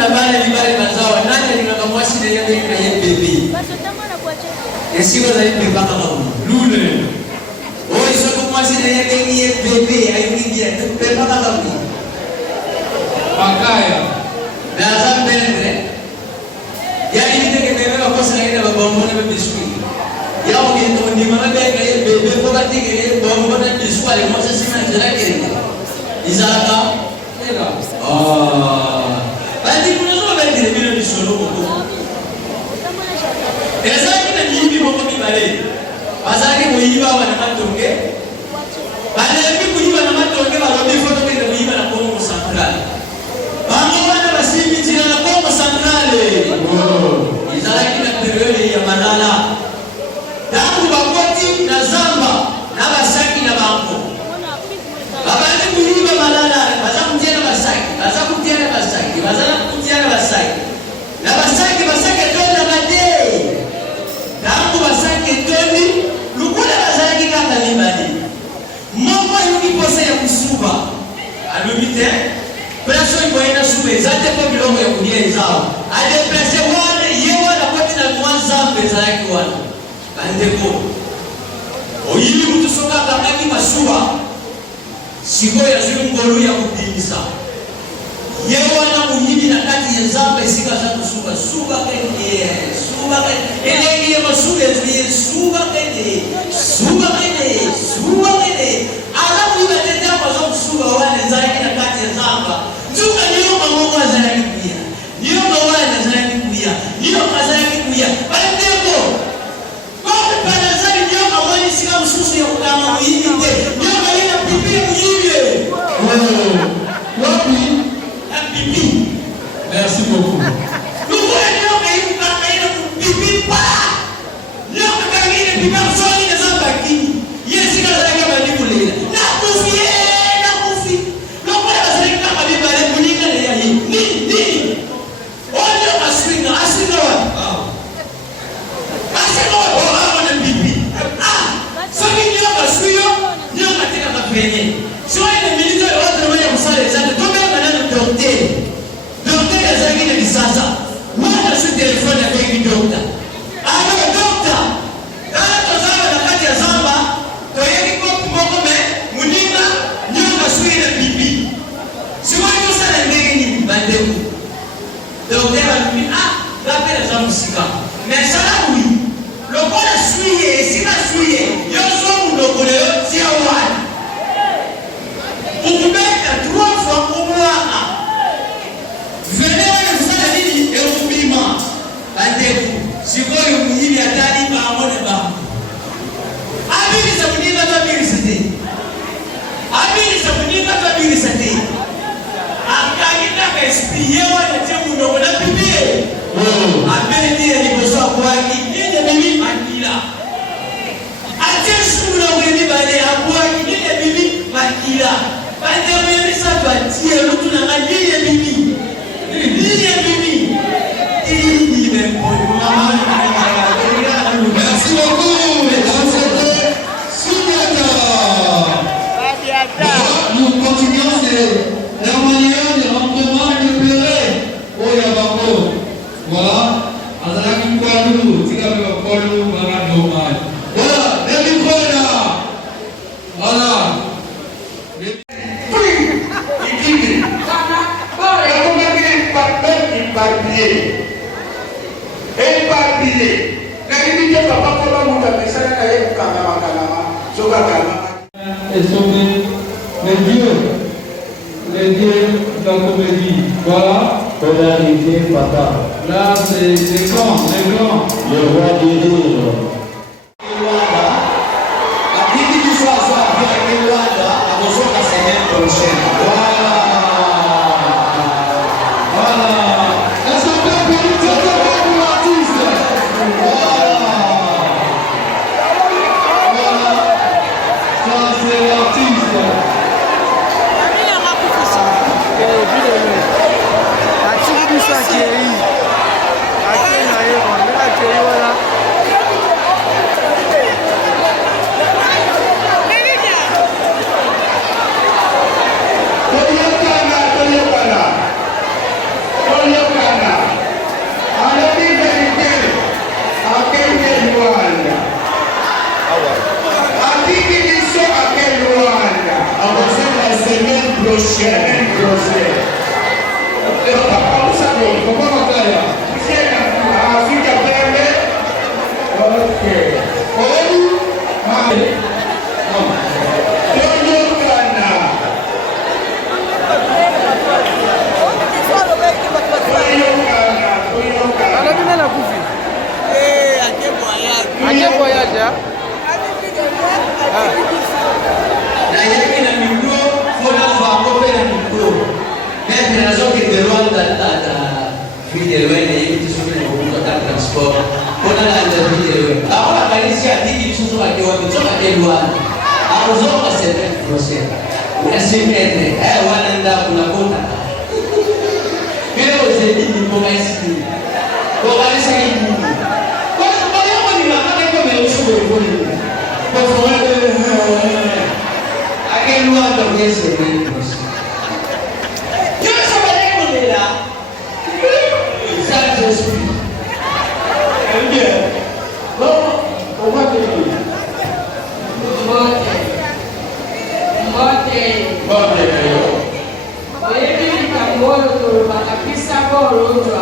na bale libale bazawa nani alingakamwasi na yeye na yeye bebe basi tamana kwa cheka esiwa za ipe baka kabu lule oi soko mwasi na yeye bebe ayingia pe baka kabu Makaya na zambendre ya iliteke bebe bakosa na ina babombo na biskuti yao kendo ni mama bebe bebe kwa tike bombo na biskuti moja sima nzela kile izalaka ela badi kunazo badi ni bilo nisolo ko ezaki na yibi moko mibale bazaki muyiba wana matonge balebi kuyiba na matonge balobi foto kende muyiba na Kongo Central bango wana basimi tina na Kongo Central izalaki na periode ya Malala damu bakoti na zamba na basaki na bango babali kuyiba Malala bazakumtiana basaki bazakumtiana basaki bazakumtiana basaki na basaki basaki tona bade damu basaki toni lukula bazaki kaka libadi mama yuki pose ya kusuba alubite preso iboina sube zate kwa bilongo ya kudia izao ade prese wane yewa na koti na mwanza bezaki wana bandeko oyili mtu soka kamaki masuba siko ya zuru ngolu ya kudimisa yewa na muhibi na kati ya zamba isika za kusuba suba kende elegi ya masuba ya suba kende alamu iba tete mazo kusuba wane zaidi na kati ya zamba tuka niyo mamungu wa zaidi kuya niyo mawana zaidi kuya niyo kazaki kuya bandeko kwa kupana zaidi niyo mawani sika msusu ya kukama muhibi te niyo maina pipi muhibi wapi? pipi Merci beaucoup. lukule niyo kaina pipi pa niyo kakangine pipi msoni na zamba kini yesi kazaki bandikulela na kufi lukule bazaki kama bibale mulinga na ya hii nini onyo aswinga wa na pipi saki niyo kaswiyo niyo katika kapenye sio ile milito ya watu wenye kusale zake tobe maneno dokter ya zaki na kisasa wana su telefoni ya bengi dokter dokter tazama na kati ya zamba toyeki kopi moko me muninga niyo kaswiyo na pipi sio hiyo sana ndege ni bandeku dokter alumi gape na zamu sika mesala huyu lokola suye sika suye yoso mundokole tia wani ukubeka 3 fois kumwaka venewa yusana nini eubima bandeku sikoyo muhili atali baamone bamu abiri sa muninga tabiri sate akagita ka espiyewa na temu ndoko na pipie abiri niye nikosa kuwaki nini bibi makila ate sumuna mweni bale abuwaki nini bibi makila bande mweni sato atie lutu na nga nini bibi Merci beaucoup. Nous continuons la manière de rentrement de pleurer au Yabako. Voilà. Azalaki Koualou, Tigabé Koualou, Marado Mal. Voilà, les micros là. Voilà. Et sauver les dieux de la comédie. Voilà. Là, c'est les grands. Le roi des livres. Bolo,